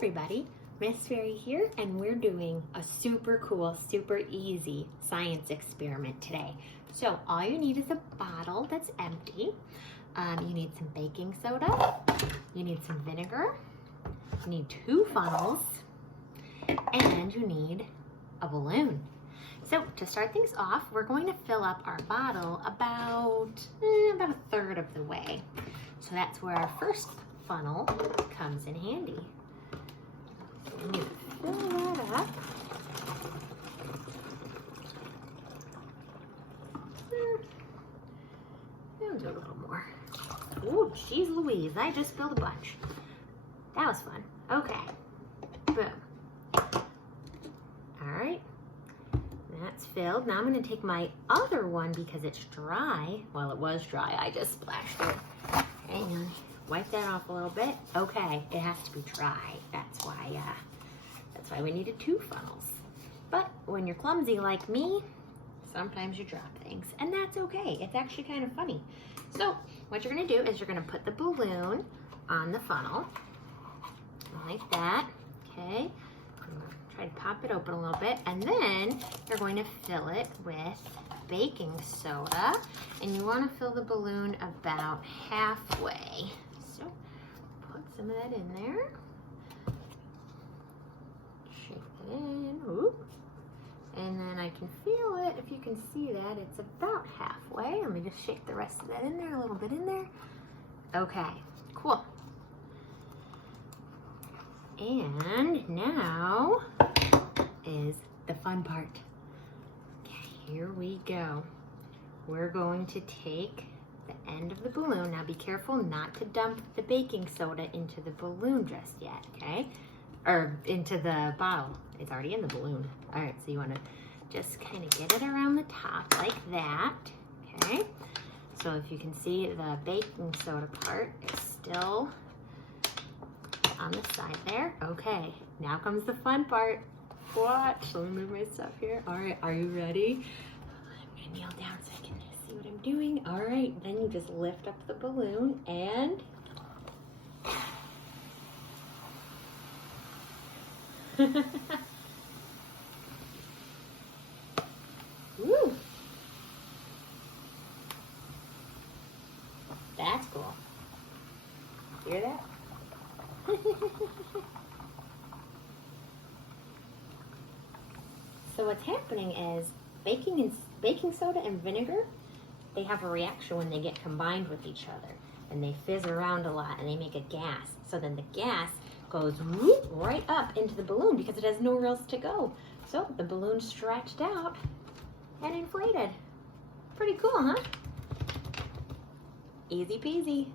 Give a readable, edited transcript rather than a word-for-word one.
everybody, Miss Fary here, and we're doing a super cool, super easy science experiment today. So all you need is a bottle that's empty. You need some baking soda, you need some vinegar, you need 2 funnels, and you need a balloon. So to start things off, we're going to fill up our bottle about a third of the way. So that's where our first funnel comes in handy. I'm going to fill that up. I'll do a little more. Oh, geez Louise, I just spilled a bunch. That was fun. Okay, boom. All right, that's filled. Now I'm going to take my other one because it's dry. Well, it was dry. I just splashed it. Hang on. Wipe that off a little bit. Okay, it has to be dry. That's why we needed 2 funnels. But when you're clumsy like me, sometimes you drop things, and that's okay. It's actually kind of funny. So what you're gonna do is you're gonna put the balloon on the funnel, like that, okay? I'm gonna try to pop it open a little bit, and then you're going to fill it with baking soda, and you wanna fill the balloon about halfway. So put some of that in there. Shake it in, ooh. And then I can feel it, if you can see that, it's about halfway. Let me just shake the rest of that in there, a little bit in there. Okay, cool. And now is the fun part. Okay, here we go. We're going to take the end of the balloon. Now be careful not to dump the baking soda into the balloon just yet, okay? Or into the bottle. It's already in the balloon. All right, so you want to just kind of get it around the top like that, okay? So if you can see, the baking soda part is still on the side there. Okay, now comes the fun part. Watch, let me move my stuff here. All right, are you ready? I'm gonna kneel down so I can see what I'm doing. All right, then you just lift up the balloon and woo! That's cool. Hear that? So what's happening is baking soda and vinegar, they have a reaction when they get combined with each other, and they fizz around a lot and they make a gas. So then the gas goes whoop, right up into the balloon because it has nowhere else to go. So the balloon's stretched out and inflated. Pretty cool, huh? Easy peasy.